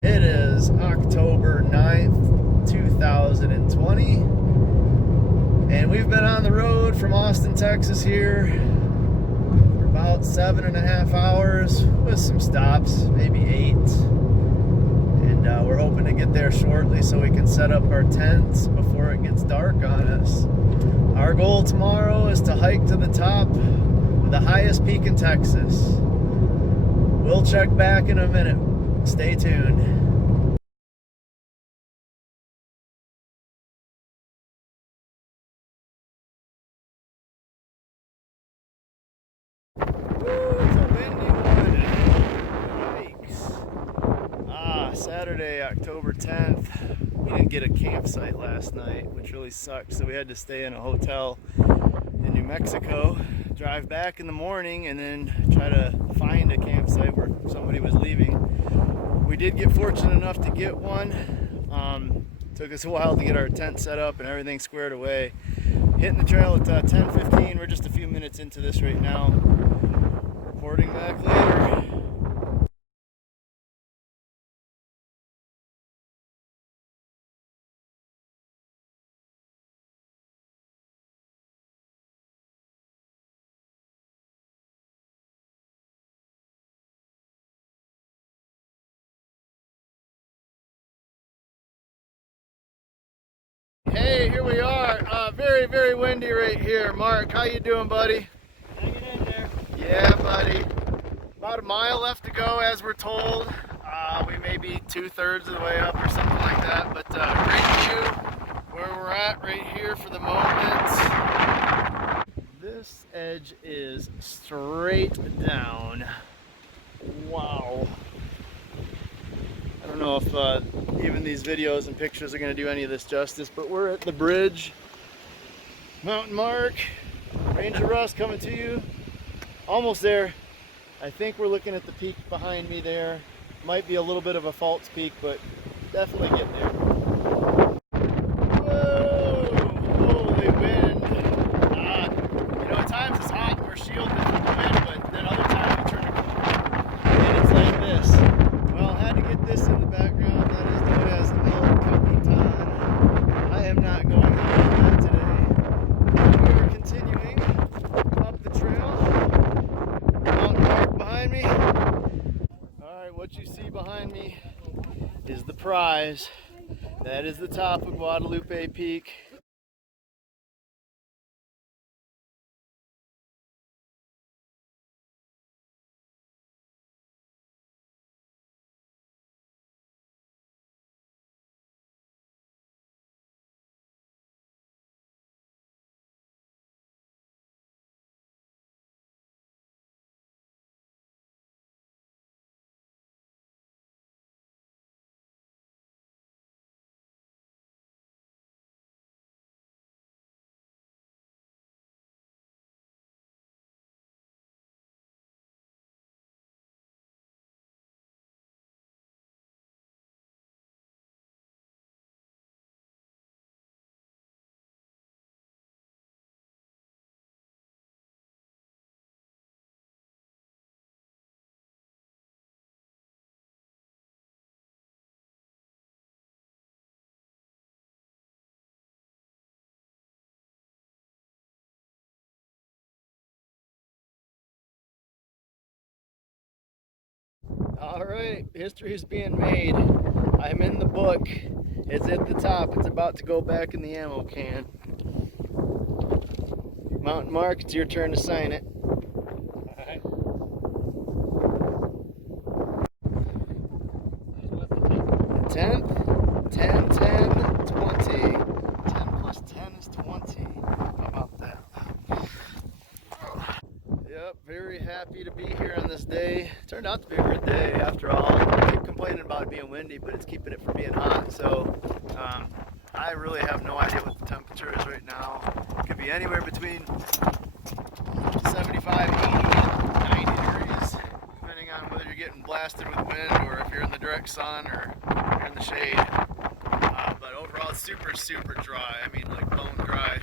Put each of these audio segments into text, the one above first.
It is October 9th, 2020, and we've been on the road from Austin, Texas here for about 7.5 hours with some stops, maybe 8. And we're hoping to get there shortly so we can set up our tents before it gets dark on us. Our goal tomorrow is to hike to the top of the highest peak in Texas. We'll check back in a minute. Stay tuned. It's a windy one. Yikes. Saturday, October 10th. We didn't get a campsite last night, which really sucked, so we had to stay in a hotel in New Mexico, drive back in the morning, and then try to find a campsite where somebody was leaving. We did get fortunate enough to get one. Took us a while to get our tent set up and everything squared away. Hitting the trail at 10:15. We're just a few minutes into this right now. Reporting back later. Hey, here we are. Very, very windy right here. Mark, how you doing, buddy? Hanging in there. Yeah, buddy. About a mile left to go, as we're told. We may be 2/3 of the way up or something like that. But great view where we're at right here for the moment. This edge is straight down. Wow. I don't know if even these videos and pictures are going to do any of this justice, but we're at the bridge. Mountain Mark, Ranger Russ coming to you. Almost there. I think we're looking at the peak behind me there. Might be a little bit of a false peak, but definitely getting there. Whoa! Holy wind. At times it's hot and we're shielded from the wind, but then other times we turn to cold. And it's like this. Well, I had to get this in the background. That is known as El Capitan. I am not going on that today. We are continuing up the trail. Mountain Park behind me. Alright, what you see behind me is the prize. That is the top of Guadalupe Peak. Alright, history is being made. I'm in the book. It's at the top. It's about to go back in the ammo can. Mountain Mark, it's your turn to sign it. Alright. 10th, 10, 10, 20. 10 plus 10 is 20. How about that? Yep, very happy to be here on this day. Turned out to be a good day after all. I keep complaining about it being windy, but it's keeping it from being hot. So I really have no idea what the temperature is right now. It could be anywhere between 75, 80, and 90 degrees, depending on whether you're getting blasted with wind or if you're in the direct sun or you're in the shade. But overall, it's super, super dry. I mean, like bone dry.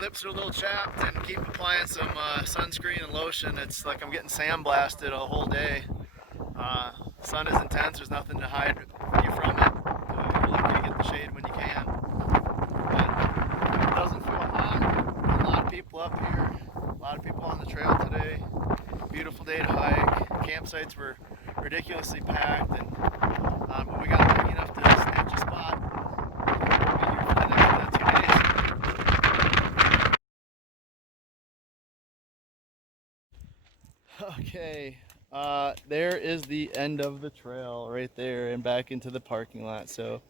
Lips are a little chapped, and keep applying some sunscreen and lotion. It's like I'm getting sandblasted a whole day. sun is intense. There's nothing to hide you from it. You're lucky to get the shade when you can. But it doesn't feel hot. A lot of people up here. A lot of people on the trail today. Beautiful day to hike. Campsites were ridiculously packed, and but we got lucky enough to snatch a spot. We'll be here for the next 2 days. Okay, there is the end of the trail right there and back into the parking lot. So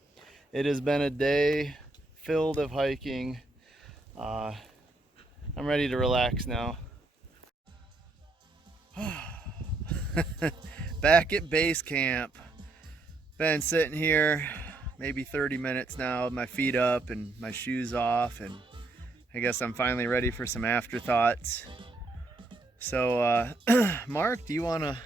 it has been a day filled of hiking. I'm ready to relax now. Back at base camp. Been sitting here maybe 30 minutes now with my feet up and my shoes off, and I guess I'm finally ready for some afterthoughts. So Mark, do you wanna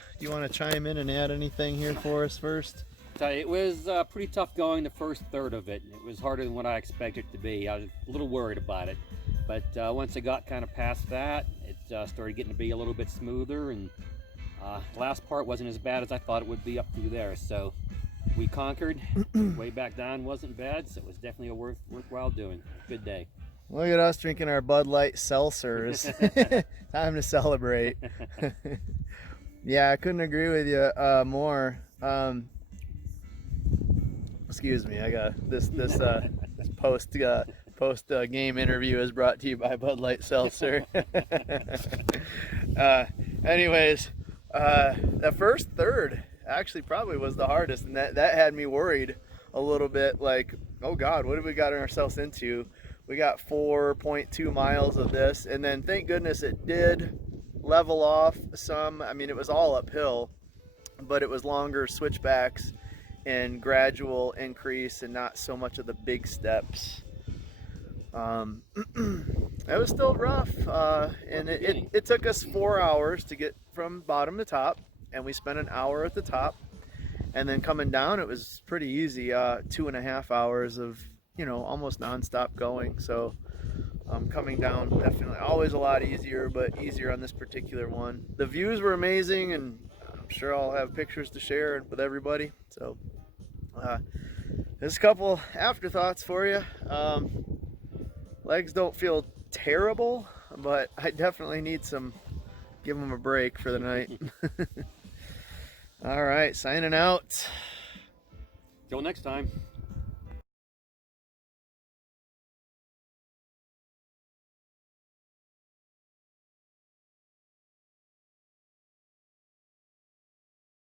chime in and add anything here for us first? It was pretty tough going the first third of it. It was harder than what I expected it to be. I was a little worried about it, but once I got kind of past that, it started getting to be a little bit smoother, and the last part wasn't as bad as I thought it would be up through there. So we conquered. Way back down wasn't bad, so it was definitely a worthwhile doing. Good day. Look at us drinking our Bud Light seltzers. Time to celebrate. Yeah, I couldn't agree with you more. Excuse me, I got this post game interview is brought to you by Bud Light Seltzer. Anyways, the first third actually probably was the hardest, and that had me worried a little bit, like, oh God, what have we gotten ourselves into? We got 4.2 miles of this, and then thank goodness it did level off some. I mean, it was all uphill, but it was longer switchbacks and gradual increase and not so much of the big steps. It was still rough, and it took us 4 hours to get from bottom to top, and we spent an hour at the top, and then coming down it was pretty easy, 2.5 hours of, you know, almost non-stop going. So coming down definitely always a lot easier, but easier on this particular one. The views were amazing, and I'm sure I'll have pictures to share with everybody. So there's a couple afterthoughts for you. Legs don't feel terrible, but I definitely need give them a break for the night. All right, signing out. Till next time.